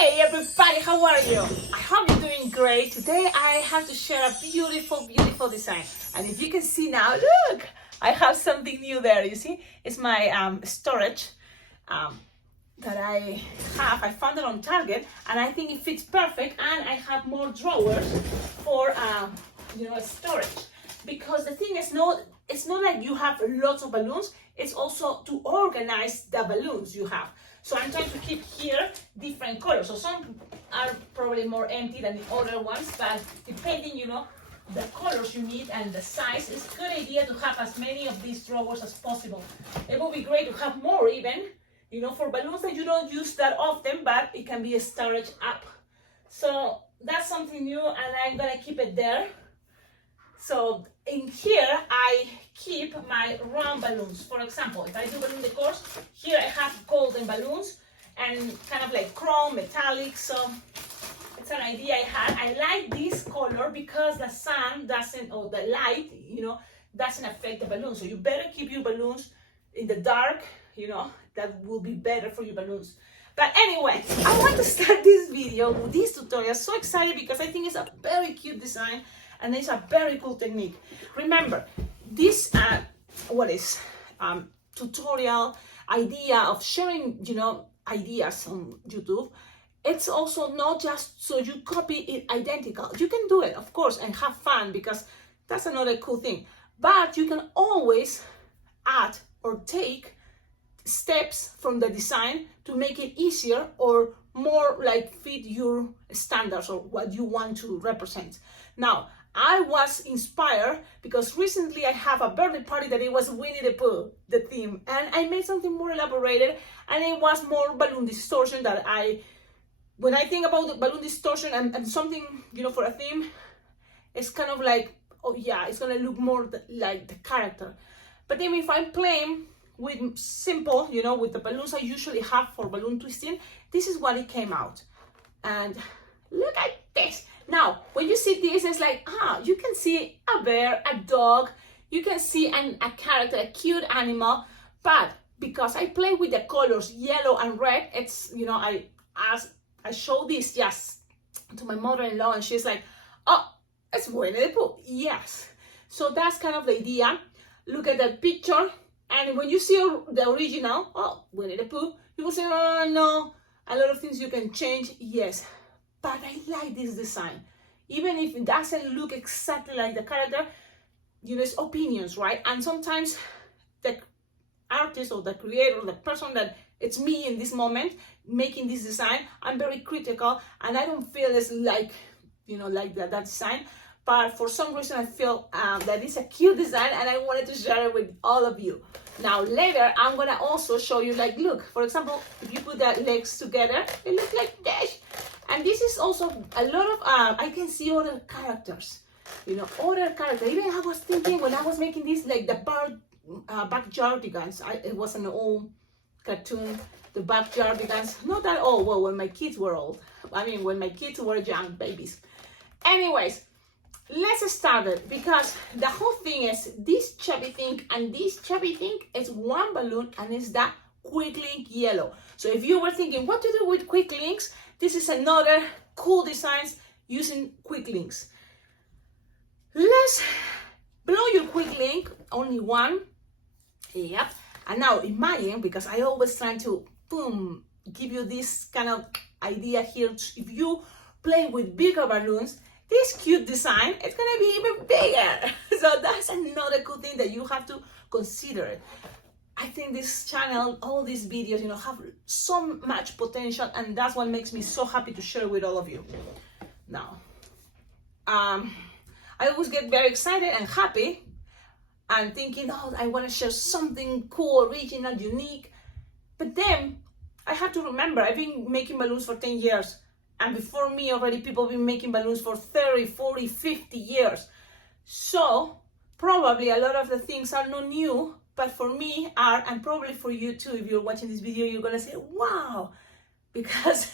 Hey everybody, how are you? I hope you're doing great. Today I have to share a beautiful, beautiful design. And if you can see now, look, I have something new there, you see? It's my storage that I have. I found it on Target and I think it fits perfect, and I have more drawers for storage. Because the thing is, it's not like you have lots of balloons, it's also to organize the balloons you have. So I'm trying to keep here different colors. So some are probably more empty than the other ones, but depending, the colors you need and the size, it's a good idea to have as many of these drawers as possible. It would be great to have more even, for balloons that you don't use that often, but it can be a storage app. So that's something new, and I'm gonna keep it there. So in here, I keep my round balloons. For example, if I do balloon decor, here I have golden balloons and kind of like chrome, metallic. So it's an idea I had. I like this color because the sun doesn't, or the light, doesn't affect the balloons. So you better keep your balloons in the dark, that will be better for your balloons. But anyway, I want to start this video with this tutorial. So excited because I think it's a very cute design. And it's a very cool technique. Remember, this tutorial idea of sharing, ideas on YouTube. It's also not just so you copy it identical. You can do it, of course, and have fun, because that's another cool thing. But you can always add or take steps from the design to make it easier or more like fit your standards or what you want to represent. Now, I was inspired because recently I have a birthday party that it was Winnie the Pooh, the theme, and I made something more elaborated, and it was more balloon distortion that when I think about the balloon distortion and something, for a theme, it's kind of like, oh yeah, it's gonna look more like the character. But then if I'm playing with simple, with the balloons I usually have for balloon twisting, this is what it came out. And look at this. Now, when you see this, it's like, you can see a bear, a dog, you can see a character, a cute animal, but because I play with the colors yellow and red, it's, I show this just to my mother-in-law, and she's like, oh, it's Winnie the Pooh. Yes. So that's kind of the idea. Look at the picture, and when you see the original, Winnie the Pooh, you will say, no, a lot of things you can change, yes. But I like this design. Even if it doesn't look exactly like the character, it's opinions, right? And sometimes the artist or the creator, the person that it's me in this moment making this design, I'm very critical, and I don't feel it's like, like that design. But for some reason, I feel that it's a cute design, and I wanted to share it with all of you. Now, later, I'm gonna also show you, like, look, for example, if you put the legs together, it looks like this. And this is also a lot of, I can see other characters, other characters. Even I was thinking when I was making this, like the Backyardigans, it was an old cartoon, the Backyardigans, not that old, well, when my kids were old. I mean, when my kids were young babies. Anyways, let's start it, because the whole thing is this chubby thing and this chubby thing is one balloon, and it's that quick link yellow. So if you were thinking what to do with quick links, this is another cool designs using quick links. Let's blow your quick link, only one. Yep. And now imagine, because I always try to give you this kind of idea here. If you play with bigger balloons, this cute design, it's gonna be even bigger. So that's another cool thing that you have to consider. I think this channel, all these videos, have so much potential, and that's what makes me so happy to share with all of you. Now, I always get very excited and happy and thinking, I want to share something cool, original, unique. But then I have to remember, I've been making balloons for 10 years. And before me already, people have been making balloons for 30, 40, 50 years. So probably a lot of the things are not new, but for me are, and probably for you too, if you're watching this video, you're gonna say, wow, because,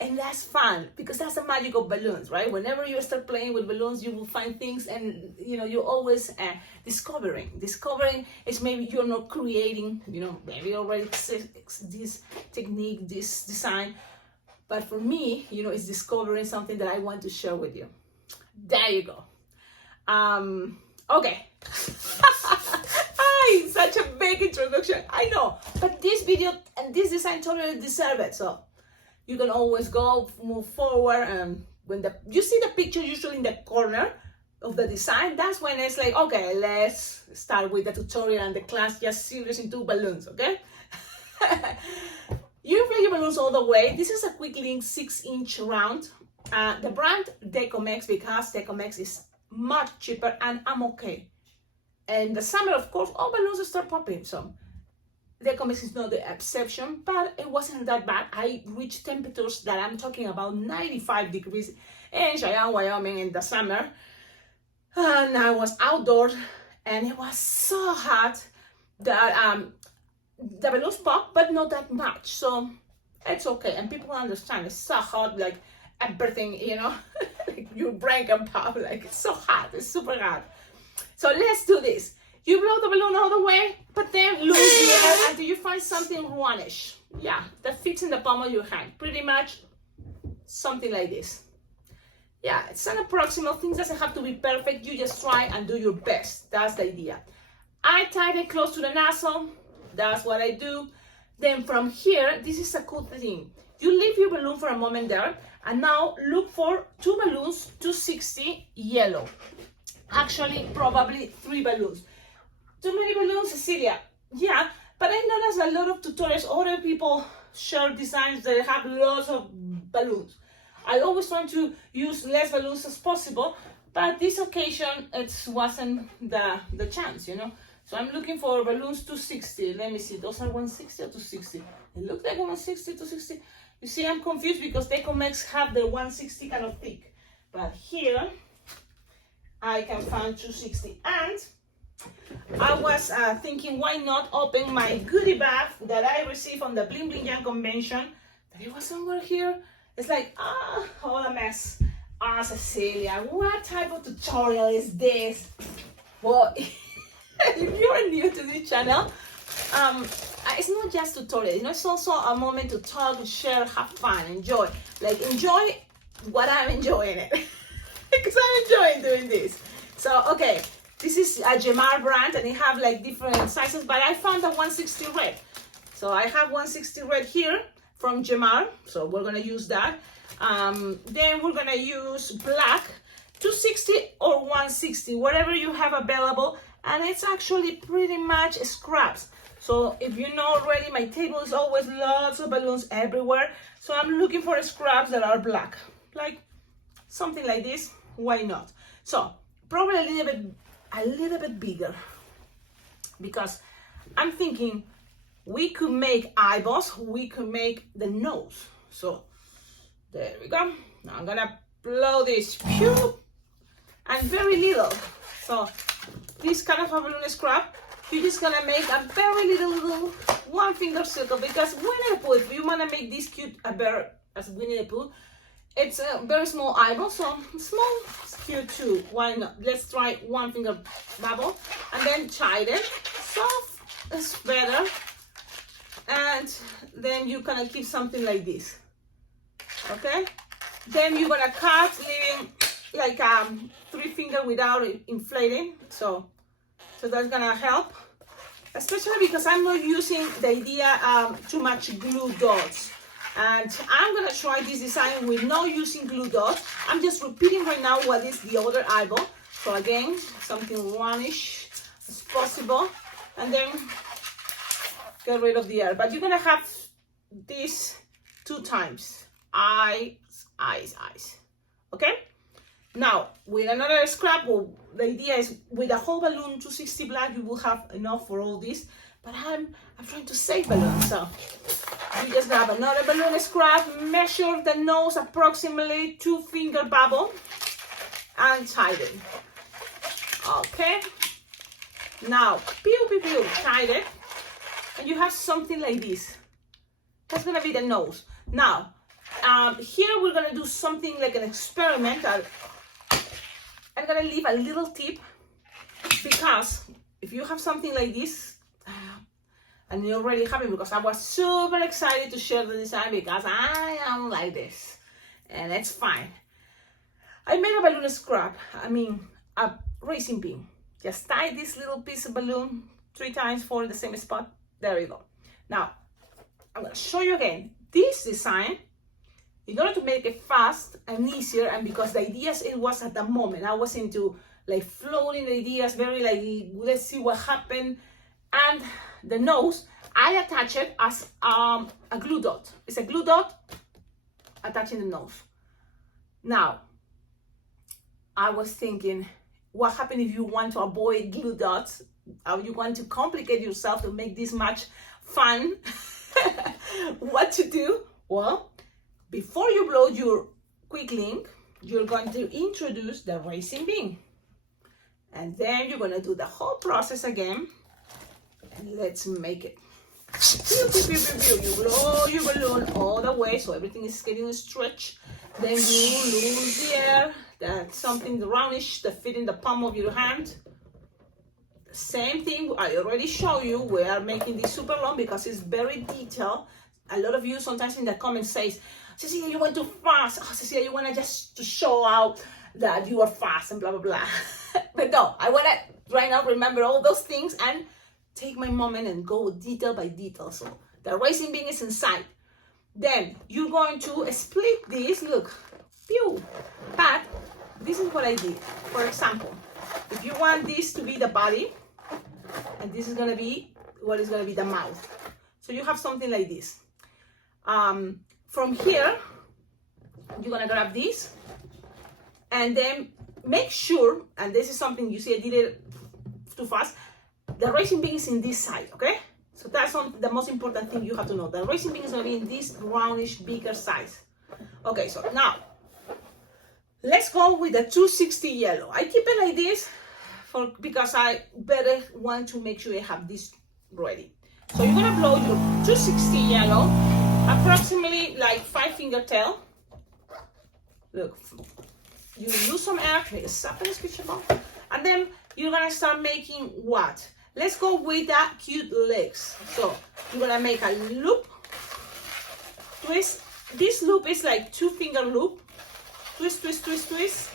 and that's fun, because that's the magic of balloons, right? Whenever you start playing with balloons, you will find things, and you're always discovering is, maybe you're not creating, maybe already this technique, this design, But for me, you know, it's discovering something that I want to share with you. There you go. Okay. Ay, such a big introduction, I know, but this video and this design totally deserve it. So you can always go move forward, and when you see the picture usually in the corner of the design, that's when it's like, okay, let's start with the tutorial and the class just serious into balloons. Okay. You inflate your balloons all the way. This is a quick link 6-inch round. The brand Decomex, because Decomex is much cheaper, and I'm okay. And the summer, of course, all balloons start popping. So Decomex is not the exception, but it wasn't that bad. I reached temperatures that I'm talking about 95 degrees in Cheyenne, Wyoming in the summer. And I was outdoors, and it was so hot that the balloons pop, but not that much. So it's okay. And people understand it's so hot, like everything, you know, like your brain can pop, like it's so hot, it's super hot. So let's do this. You blow the balloon all the way, but then lose the air until you find something roundish. Yeah, that fits in the palm of your hand. Pretty much something like this. Yeah, it's an approximate. Things doesn't have to be perfect. You just try and do your best. That's the idea. I tied it close to the nozzle. That's what I do. Then from here, this is a cool thing. You leave your balloon for a moment there, and now look for 2 balloons, 260 yellow. Actually, probably 3 balloons. Too many balloons, Cecilia? Yeah, but I noticed a lot of tutorials, other people share designs that have lots of balloons. I always try to use less balloons as possible, but this occasion it wasn't the chance, you know. So I'm looking for balloons 260. Let me see, those are 160 or 260? It looks like 160, 260. You see, I'm confused because Decomex have the 160 kind of thick, but here I can find 260. And I was thinking, why not open my goodie bag that I received from the Bling Bling Young convention? That it was somewhere here. It's like, what a mess. Cecilia, what type of tutorial is this? Well, if you're new to this channel, it's not just tutorial, you know, it's also a moment to talk, share, have fun, enjoy. Like, enjoy what I'm enjoying it. Because I'm enjoying doing this. So, okay, this is a Genial brand, and it have like different sizes, but I found a 160 red. So I have 160 red here from Genial, so we're gonna use that. Then we're gonna use black, 260 or 160, whatever you have available, and it's actually pretty much scraps. So if you know already, my table is always lots of balloons everywhere, so I'm looking for scraps that are black, like something like this. Why not? So probably a little bit bigger, because I'm thinking we could make eyeballs, we could make the nose. So there we go. Now I'm gonna blow this, pew, and very little. So this kind of a balloon scrap, you're just gonna make a very little 1 finger circle, because Winnie the Pooh, if you wanna make this cute a bear as Winnie the Pooh, it's a very small eyeball, so small is cute too. Why not? Let's try 1 finger bubble, and then tie it. Soft is better. And then you're gonna keep something like this. Okay? Then you're gonna cut, leaving like 3 finger without inflating. So that's gonna help. Especially because I'm not using the idea too much glue dots. And I'm gonna try this design with no using glue dots. I'm just repeating right now what is the other eyeball. So again, something roundish as possible. And then get rid of the air. But you're gonna have this 2 times. Eyes, eyes, eyes. Okay? Now, with another scrap, well, the idea is with a whole balloon 260 black, you will have enough for all this. But I'm trying to save balloons, so you just grab another balloon scrap, measure the nose approximately 2 finger bubble, and tie it. Okay. Now, pew, pew, pew, tie it, and you have something like this. That's gonna be the nose. Now, here we're gonna do something like an experiment. I'm gonna leave a little tip, because if you have something like this, And it already happened because I was super excited to share the design because I am like this. And it's fine. I made a balloon scrap, a racing bean. Just tie this little piece of balloon 3 times, 4 in the same spot. There you go. Now, I'm gonna show you again. This design, in order to make it fast and easier, and because the ideas it was at the moment, I was into like floating ideas, very like, let's see what happened. And the nose, I attach it as a glue dot. It's a glue dot attaching the nose. Now, I was thinking, what happens if you want to avoid glue dots? Or you want to complicate yourself to make this much fun? What to do? Well, before you blow your quick link, you're going to introduce the racing bean. And then you're going to do the whole process again. And let's make it. You blow your balloon all the way so everything is getting stretched. Then you lose the air. That's something roundish that fit in the palm of your hand. Same thing, I already showed you. We are making this super long because it's very detailed. A lot of you sometimes in the comments says, Cecilia, you went too fast. Oh, Cecilia, you want to just to show out that you are fast and blah, blah, blah. But no, I want to right now remember all those things and take my moment and go detail by detail. So the racing bean is inside. Then you're going to split this, look, pew. But this is what I did. For example, if you want this to be the body, and this is going to be what is going to be the mouth. So you have something like this. From here, you're going to grab this, and then make sure, and this is something you see I did it too fast, the racing bean is in this side, okay? So that's the most important thing you have to know. The racing bean is going to be in this roundish, bigger size. Okay, so now, let's go with the 260 yellow. I keep it like this because I better want to make sure I have this ready. So you're going to blow your 260 yellow, approximately like 5 finger tail. Look, you lose some air, and then you're going to start making what? Let's go with the cute legs. So you're going to make a loop, twist. This loop is like 2 finger loop. Twist, twist, twist, twist,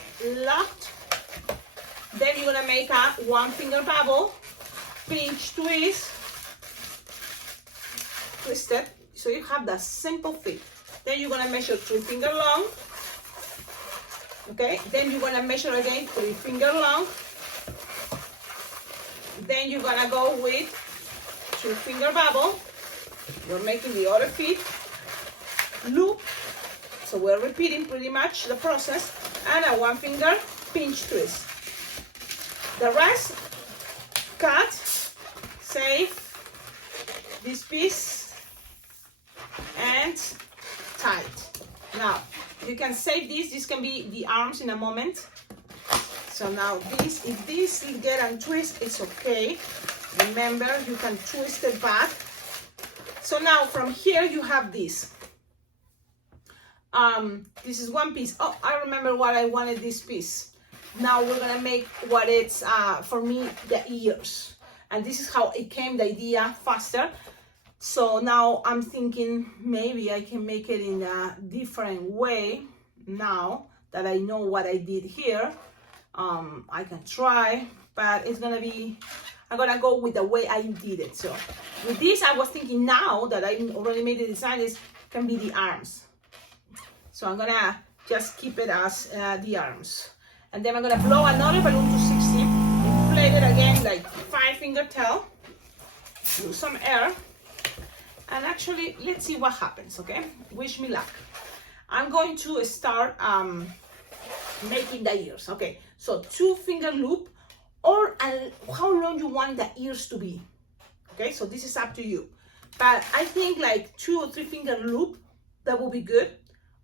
locked. Then you're gonna make a 1 finger bubble, pinch, twist, twist it. So you have that simple fit. Then you're gonna measure 3 finger long. Okay, then you're gonna measure again 3 finger long. Then you're gonna go with 2 finger bubble. We're making the other feet loop. So we're repeating pretty much the process, and a 1 finger pinch twist. The rest, cut, save this piece, and tight. Now, you can save this. This can be the arms in a moment. So now this, if this get untwist, it's okay. Remember, you can twist it back. So now from here you have this. This is one piece. Oh, I remember what I wanted this piece. Now we're gonna make what it's for me, the ears, and this is how it came, the idea, faster. So now I'm thinking maybe I can make it in a different way. Now that I know what I did here, I can try, but it's gonna be, I'm gonna go with the way I did it. So with this, I was thinking now that I already made the design, is can be the arms. So I'm gonna just keep it as the arms. And then I'm gonna blow another balloon to 60, inflate it again like 5 finger tail, use some air, and actually let's see what happens, okay? Wish me luck. I'm going to start making the ears, okay? So 2 finger loop, or how long you want the ears to be, okay? So this is up to you. But I think like 2 or 3 finger loop, that will be good.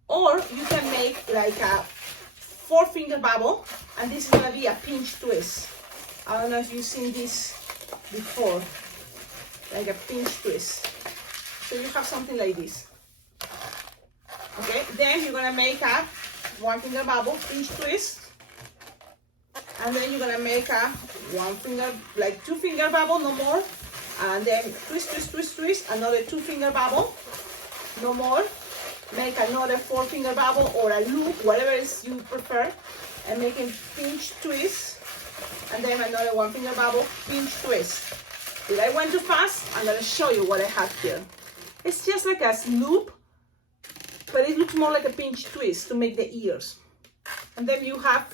Or you can make like a 4 finger bubble, and this is gonna be a pinch twist. I don't know if you've seen this before, like a pinch twist. So you have something like this. Okay, then you're gonna make a 1 finger bubble, pinch twist, and then you're gonna make a 1 finger, like 2 finger bubble, no more, And then twist, twist, twist, twist, another 2-finger bubble, no more. Make another 4-finger bubble or a loop, whatever is you prefer, and make a pinch twist, and then another 1-finger bubble, pinch twist. If I went too fast, I'm gonna show you what I have here. It's just like a loop, but it looks more like a pinch twist to make the ears. And then you have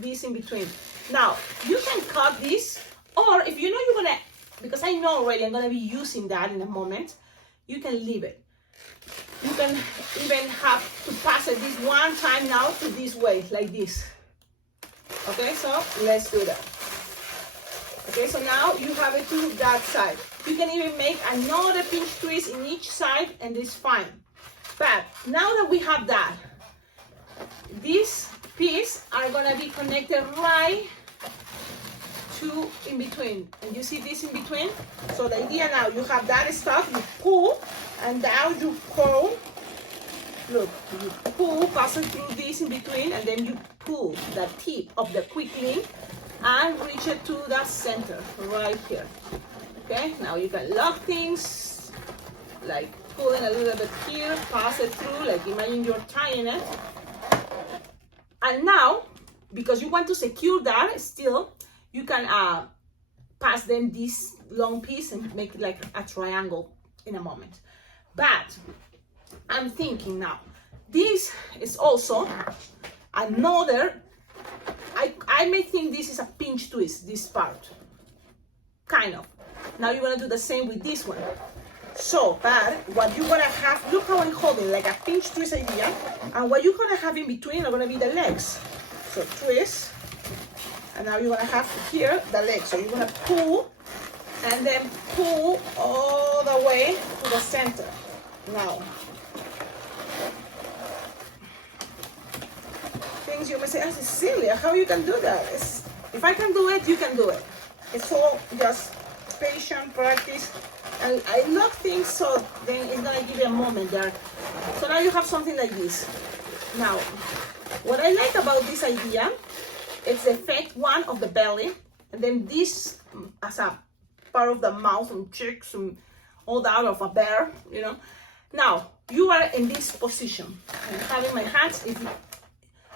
this in between. Now, you can cut this, or if you know you're gonna, because I know already I'm gonna be using that in a moment, you can leave it. You can even have to pass it this one time now to this way, like this. Okay, so let's do that. Okay, so now you have it to that side. You can even make another pinch twist in each side, and it's fine. But now that we have that, these pieces are gonna be connected right to in between. And you see this in between? So the idea now, you have that stuff, you pull, and now you pull, look, you pull, pass it through this in between, and then you pull the tip of the quick link and reach it to the center, right here. Okay, now you can lock things, like pulling a little bit here, pass it through, like imagine you're tying it. And now, because you want to secure that still, you can pass them this long piece and make it like a triangle in a moment. But I'm thinking now, this is also another, I may think this is a pinch twist, this part, kind of. Now you're gonna do the same with this one. So, but what you're gonna have, look how I'm holding, like a pinch twist idea, and what you're gonna have in between are gonna be the legs. So twist, and now you're gonna have here the legs. So you're gonna pull, and then pull all the way to the center. Now, things you may say, Cecilia, how you can do that? If I can do it, you can do it. It's all just patient practice. And I love things, so then it's gonna give you a moment there. So now you have something like this. Now, what I like about this idea, it's the effect one of the belly, and then this as a part of the mouth and cheeks and all that of a bear, you know. Now, you are in this position. I'm having my hands.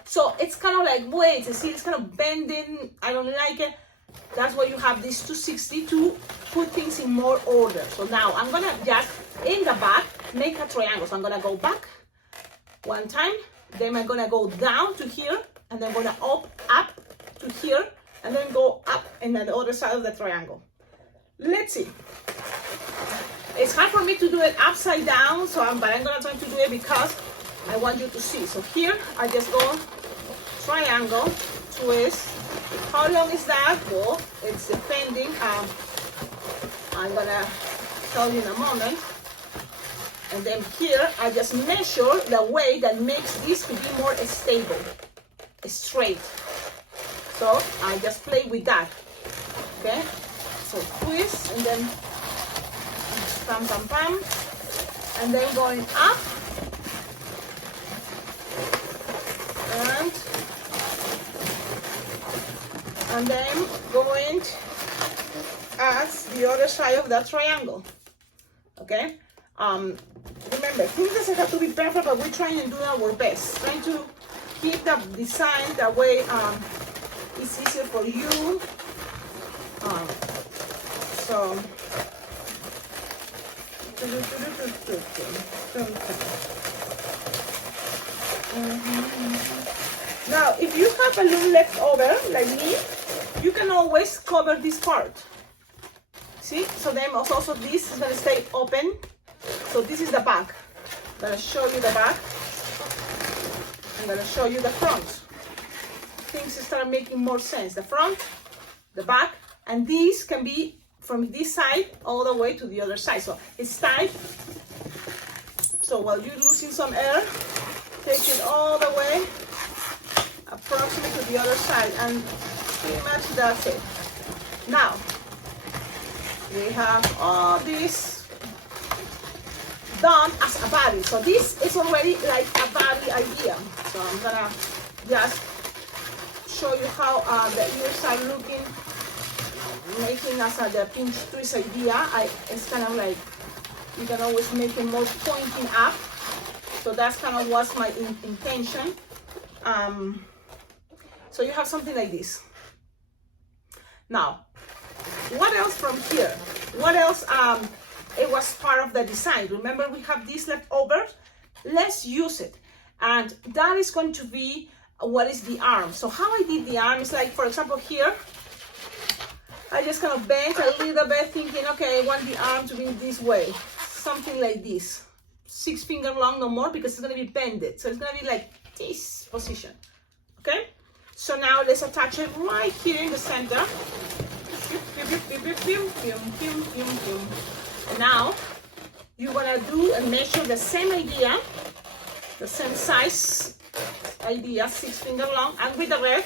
So it's kind of like, wait, see, it's kind of bending. I don't like it. That's why you have this 260 to put things in more order. So now I'm gonna just, in the back, make a triangle. So I'm gonna go back one time, then I'm gonna go down to here, and then I'm gonna up to here, and then go up and then the other side of the triangle. Let's see. It's hard for me to do it upside down, but I'm gonna try to do it because I want you to see. So here, I just go triangle, twist. How long is that? Well, it's depending. I'm gonna tell you in a moment. And then here, I just measure the way that makes this to be more stable, straight. So I just play with that. Okay. So twist and then pam pam pam, and then going up and then going as the other side of that triangle. Okay. Remember, things doesn't have to be perfect, but we're trying to do our best, trying to keep the design that way it's easier for you. So now, if you have a balloon left over, like me, you can always cover this part. See? So then also this is going to stay open. So this is the back. I'm going to show you the back. I'm going to show you the front. Things start making more sense. The front, the back, and these can be from this side all the way to the other side. So it's tight. So while you're losing some air, take it all the way approximately to the other side, and pretty much that's it. Now we have all this done as a body. So this is already like a body idea. So I'm gonna just show you how the ears are looking. making as the pinch twist idea, it's kind of like, you can always make it more pointing up. So that's kind of what's my intention. So you have something like this. Now, what else from here? What else? It was part of the design. Remember, we have this left over. Let's use it. And that is going to be what is the arm. So how I did the arm is like, for example, here, I just kind of bent a little bit thinking, okay, I want the arm to be this way. Something like this. 6 finger long, no more, because it's going to be bended. So it's going to be like this position. Okay? So now let's attach it right here in the center. And now you're gonna do and measure the same idea, the same size idea, 6 finger long, and with the red,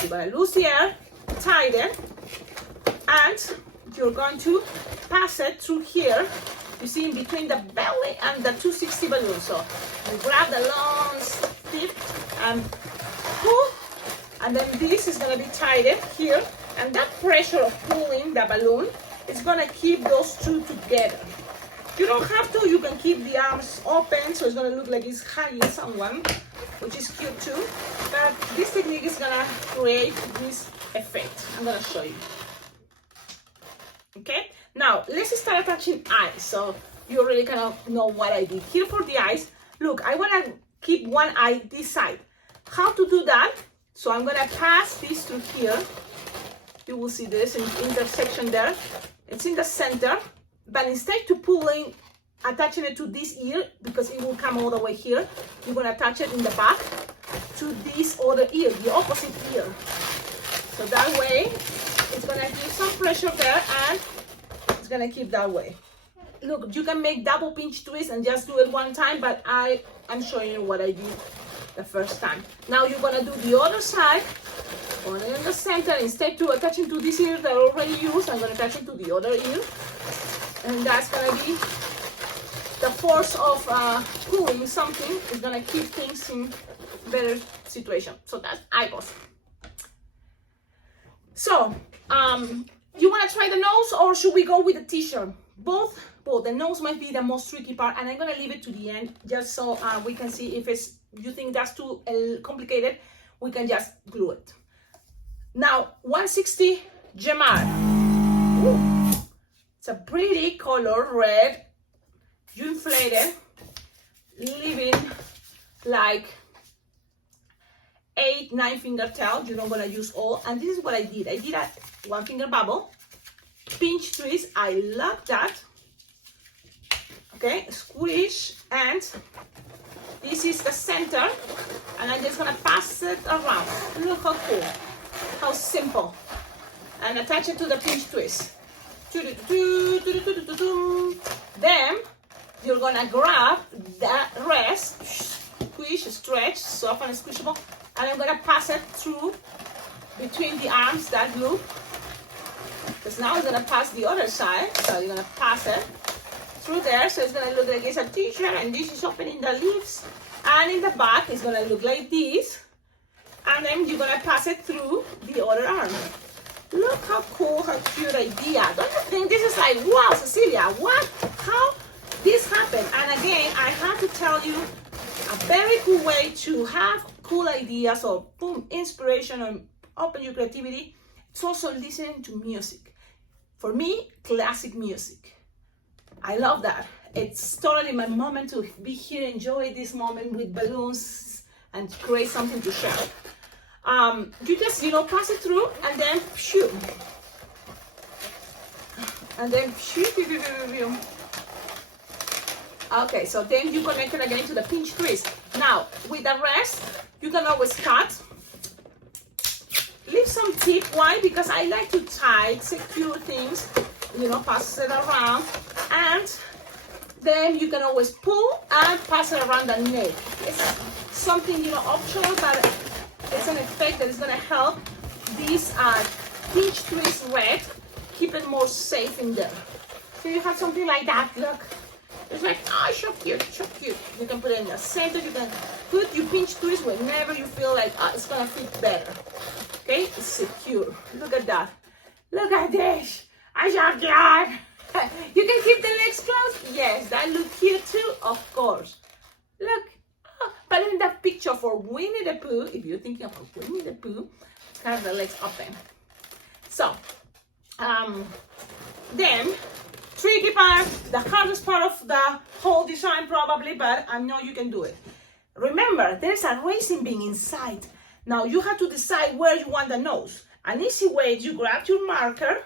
you're gonna lose the air, tighten, and you're going to pass it through here. You see, in between the belly and the 260 balloon. So you grab the long tip and pull, and then this is gonna be tightened here, and that pressure of pulling the balloon is gonna keep those two together. You don't have to, you can keep the arms open, so it's gonna look like it's hugging someone, which is cute too. But this technique is gonna create this effect. I'm gonna show you. Okay, now let's start attaching eyes. So you already kind of know what I did. Here for the eyes, look, I wanna keep one eye this side. How to do that? So I'm gonna pass this through here. You will see this in the intersection there. It's in the center, but instead to pulling, attaching it to this ear, because it will come all the way here, you're gonna attach it in the back to this other ear, the opposite ear. So that way, it's gonna give some pressure there, and it's gonna keep that way. Look, you can make double pinch twist and just do it one time, but I'm showing you what I did the first time. Now you're gonna do the other side. Put it in the center. Instead to attaching to this ear that I already used, I'm going to attach it to the other ear. And that's going to be the force of pulling something is going to keep things in better situation. So that's eyeballs. So, you want to try the nose, or should we go with the t-shirt? Both. The nose might be the most tricky part, and I'm going to leave it to the end just so we can see if you think that's too complicated, we can just glue it. Now, 160 Genial. It's a pretty color, red. You inflate it, leaving like 8-9 finger tail. You don't want to use all. And this is what I did. I did a 1 finger bubble, pinch twist. I love that. Okay, squish, and this is the center, and I'm just gonna pass it around. Look how cool. How simple. And attach it to the pinch twist. Then you're gonna grab that rest, squish, stretch, soft and squishable, and I'm gonna pass it through between the arms, that loop. Because now it's gonna pass the other side, so you're gonna pass it through there, so it's gonna look like it's a t-shirt, and this is opening the leaves, and in the back it's gonna look like this. And then you're gonna pass it through the other arm. Look how cool, how cute idea. Don't you think this is like, wow, Cecilia, what? How this happened? And again, I have to tell you, a very cool way to have cool ideas or boom, inspiration or open your creativity. It's also listening to music. For me, classic music. I love that. It's totally my moment to be here, enjoy this moment with balloons and create something to share. You just, pass it through and then shoot. And then shoot. Okay, so then you connect it again to the pinch twist. Now, with the rest, you can always cut. Leave some tip. Why? Because I like to tie, secure things, pass it around. And then you can always pull and pass it around the neck. It's something, optional, but it's an effect that is going to help this pinch twist red keep it more safe in there. So you have something like that. Look, it's like, oh, so cute, so cute. You can put it in the center. You can put your pinch twist whenever you feel like it's going to fit better. Okay, it's secure. Look at that. Look at this. I love that. You can keep the legs closed. Yes, that look cute too, of course. Look. But in that picture for Winnie the Pooh, if you're thinking about Winnie the Pooh, have the legs open. So, then, tricky part, the hardest part of the whole design probably, but I know you can do it. Remember, there's a racing bean inside. Now you have to decide where you want the nose. An easy way is you grab your marker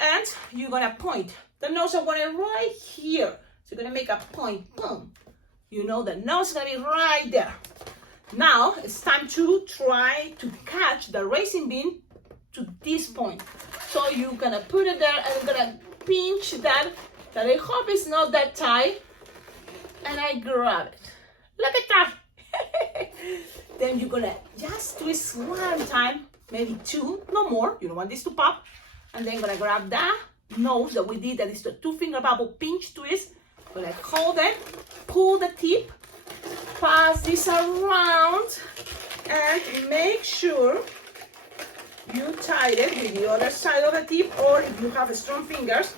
and you're gonna point. The nose I want it right here. So you're gonna make a point, boom. You know the nose is gonna be right there. Now it's time to try to catch the racing bean to this point. So you're gonna put it there and you're gonna pinch that I hope it's not that tight. And I grab it. Look at that. Then you're gonna just twist one time, maybe two, no more. You don't want this to pop. And then gonna grab that nose that we did, that is the 2-finger bubble pinch twist. Gonna hold it, pull the tip, pass this around, and make sure you tie it with the other side of the tip, or if you have strong fingers,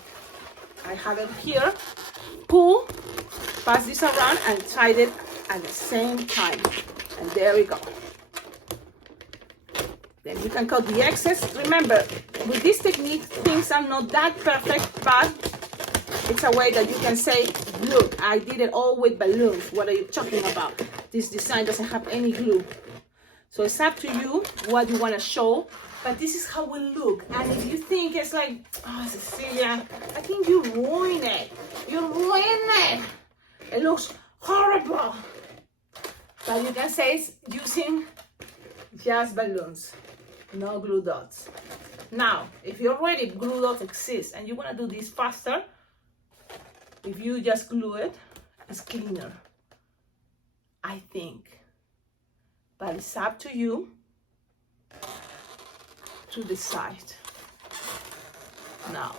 I have it here, pull, pass this around, and tie it at the same time. And there we go. Then you can cut the excess. Remember, with this technique, things are not that perfect, but it's a way that you can say, look, I did it all with balloons. What are you talking about? This design doesn't have any glue. So it's up to you what you want to show, but this is how it will look. And if you think it's like, oh, Cecilia, I think you ruined it. You ruined it. It looks horrible. But you can say it's using just balloons, no glue dots. Now, if you already glue dots exist and you want to do this faster, if you just glue it, it's cleaner, I think. But it's up to you to decide. Now,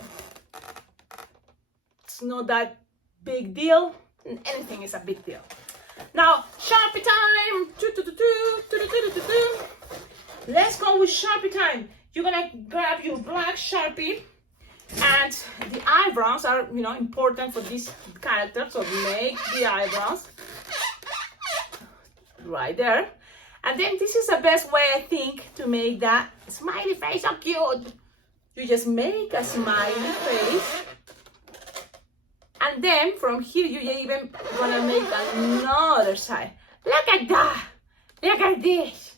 it's not that big deal. Anything is a big deal. Now, Sharpie time! Let's go with Sharpie time. You're gonna grab your black Sharpie, and the eyebrows are, important for this character. So make the eyebrows right there. And then this is the best way, I think, to make that smiley face so cute. You just make a smiley face. And then from here, you're even gonna make another side. Look at that! Look at this!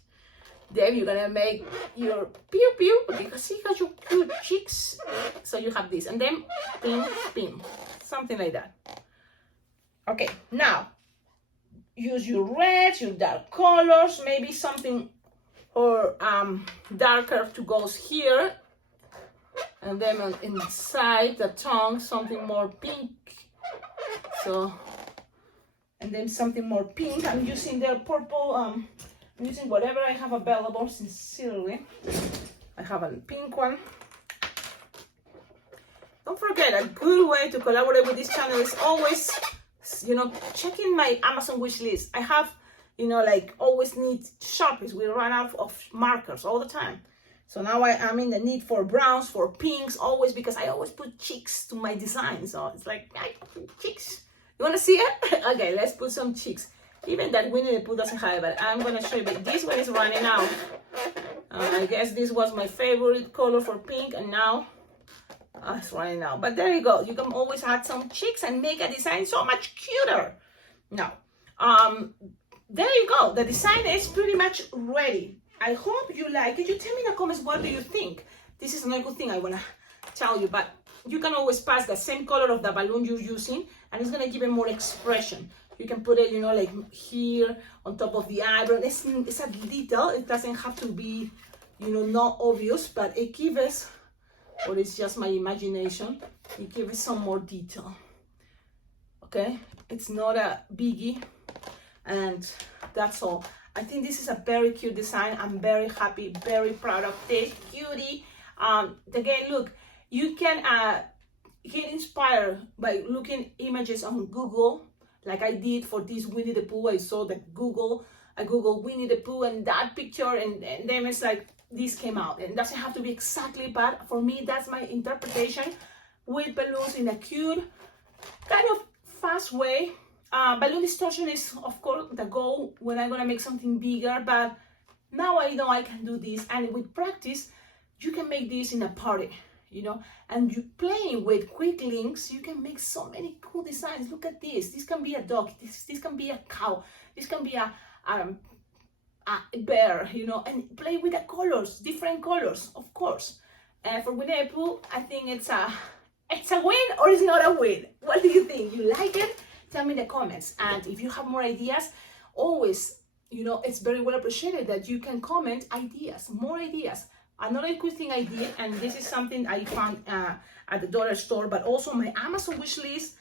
Then you're gonna make your pew pew, because see how your cute cheeks. So you have this, and then pin, pin, something like that. Okay, now use your reds, your dark colors, maybe something or darker to go here, and then on inside the tongue something more pink. So, and then something more pink. I'm using the purple. I'm using whatever I have available. Sincerely, I have a pink one. Don't forget, a good way to collaborate with this channel is always, checking my Amazon wish list. I have, always need Sharpies. We run out of markers all the time. So now I'm in the need for browns, for pinks, always, because I always put cheeks to my design. So it's like, cheeks. You want to see it? Okay, let's put some cheeks. Even that Winnie the Pooh doesn't have it. I'm going to show you, but this one is running out. I guess this was my favorite color for pink, and now it's running out. But there you go. You can always add some cheeks and make a design so much cuter. Now, there you go. The design is pretty much ready. I hope you like it. You tell me in the comments, what do you think? This is another good thing I want to tell you, but you can always pass the same color of the balloon you're using, and it's going to give it more expression. You can put it, like here on top of the eyebrow. It's a little, it doesn't have to be, not obvious, but it gives us, or it's just my imagination, it gives us some more detail. Okay, it's not a biggie, and that's all. I think this is a very cute design. I'm very happy, very proud of this cutie. Again, look, you can get inspired by looking images on Google, like I did for this Winnie the Pooh. I saw that I Googled Winnie the Pooh and that picture, and then it's like, this came out. And it doesn't have to be exactly, but for me, that's my interpretation, with balloons in a cute, kind of fast way. Balloon distortion is, of course, the goal when I'm gonna make something bigger, but now I know I can do this, and with practice, you can make this in a party, you know, and you playing with quick links, you can make so many cool designs. Look at this. This can be a dog. This can be a cow. This can be a bear, you know, and play with the colors, different colors, of course. And for Winnie the Pooh, I think it's a win, or it's not a win. What do you think? You like it? Tell me in the comments. And if you have more ideas, always, you know, it's very well appreciated that you can comment ideas, more ideas. Another quick thing I did, and this is something I found at the dollar store, but also my Amazon wish list,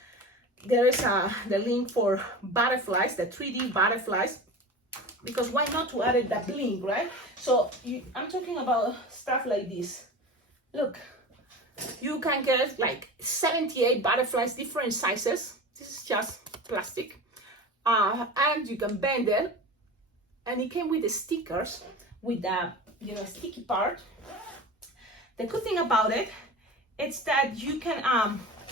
there is the link for butterflies, the 3D butterflies, because why not to add it that link, right? So I'm talking about stuff like this. Look, you can get like 78 butterflies, different sizes. This is just plastic, and you can bend it, and it came with the stickers, with the, you know, sticky part. The good thing about it is that you can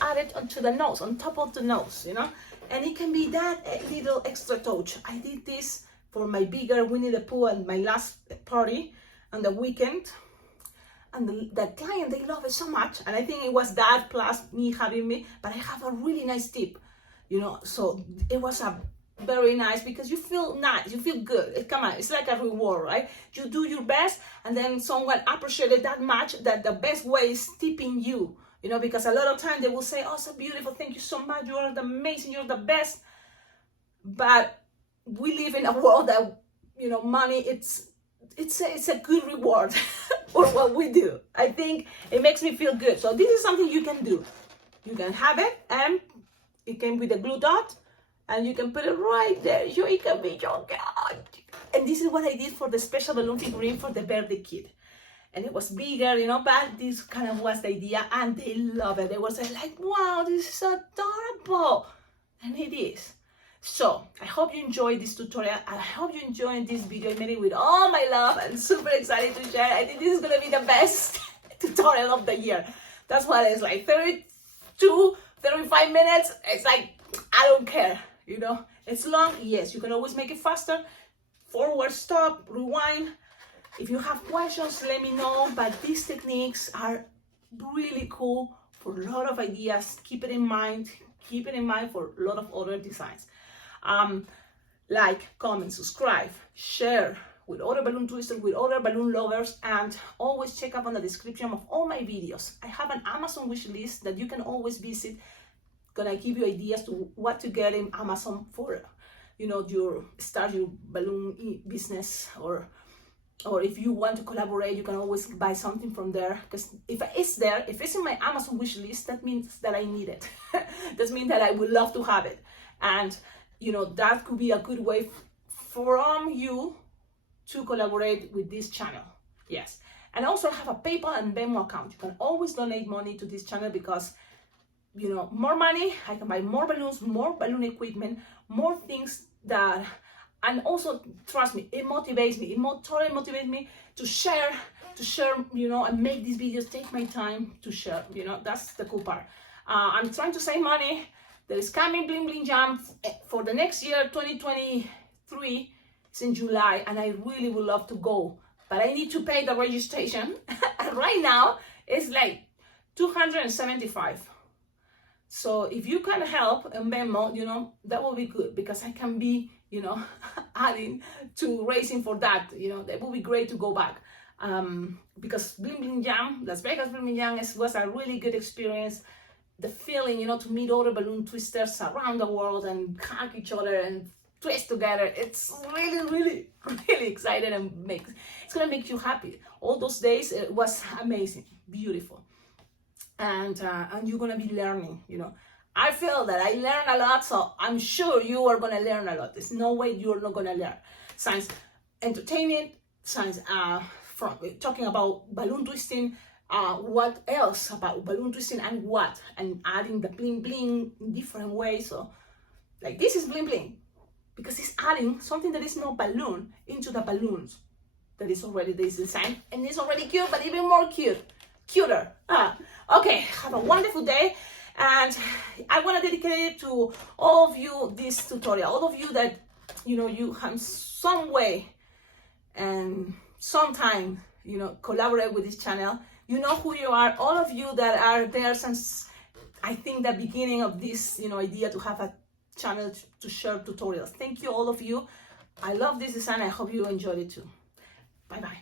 add it onto the nose, on top of the nose, you know, and it can be that little extra touch. I did this for my bigger Winnie the Pooh and my last party on the weekend, and the client, they love it so much, and I think it was that plus me having me, but I have a really nice tip, you know, so it was a very nice, because you feel nice, you feel good. Come on, it's like a reward, right? You do your best, and then someone appreciated that much that the best way is tipping you, you know, because a lot of times they will say, oh, so beautiful, thank you so much, you are amazing, you're the best. But we live in a world that, you know, money, it's a good reward for what we do. I think it makes me feel good. So this is something you can do. You can have it, and it came with a glue dot, and you can put it right there. So it can be your God. And this is what I did for the special balloon figurine for the birthday kid. And it was bigger, you know, but this kind of was the idea, and they love it. They were saying like, wow, this is adorable. And it is. So I hope you enjoyed this tutorial. I hope you enjoyed this video. I made it with all my love and super excited to share. I think this is gonna be the best tutorial of the year. That's what it's like, 32, 35 minutes. It's like, I don't care, you know. It's long, yes, you can always make it faster. Forward, stop, rewind. If you have questions, let me know. But these techniques are really cool for a lot of ideas. Keep it in mind. Keep it in mind for a lot of other designs. Like, comment, subscribe, share with other balloon twisters, with other balloon lovers, and always check up on the description of all my videos. I have an Amazon wish list that you can always visit. Gonna give you ideas to what to get in Amazon for, you know, start your balloon business, or if you want to collaborate, you can always buy something from there. Because if it's in my Amazon wish list, that means that I need it. That means that I would love to have it, and you know, that could be a good way from you to collaborate with this channel. Yes, and also I have a PayPal and Venmo account. You can always donate money to this channel, because, you know, more money, I can buy more balloons, more balloon equipment, more things that, and also, trust me, it motivates me. It totally motivates me to share, you know, and make these videos, take my time to share, you know, that's the cool part. I'm trying to save money. There is coming Bling Bling Jam for the next year, 2023. It's in July, and I really would love to go, but I need to pay the registration. And right now, it's like $275. So if you can help in Venmo, you know, that will be good, because I can be, you know, adding to raising for that, you know, that would be great to go back. Because Bling Bling Jam, Las Vegas Bling Bling Jam was a really good experience. The feeling, you know, to meet other balloon twisters around the world and hug each other and twist together. It's really, really, really exciting, and it's gonna make you happy. All those days, it was amazing, beautiful. And you're gonna be learning, you know. I feel that I learn a lot, so I'm sure you are gonna learn a lot. There's no way you're not gonna learn. Science, entertainment, science, from talking about balloon twisting, what else about balloon twisting, and adding the bling bling in different ways. So, like, this is bling bling, because it's adding something that is not balloon into the balloons. that is already this design, and it's already cute, but even more cuter. Okay, have a wonderful day, and I want to dedicate it to all of you, this tutorial, all of you that, you know, you have some way and sometime, you know, collaborate with this channel. You know who you are, all of you that are there since, I think, the beginning of this, you know, idea to have a channel to share tutorials. Thank you, all of you. I love this design. I hope you enjoyed it too. Bye bye.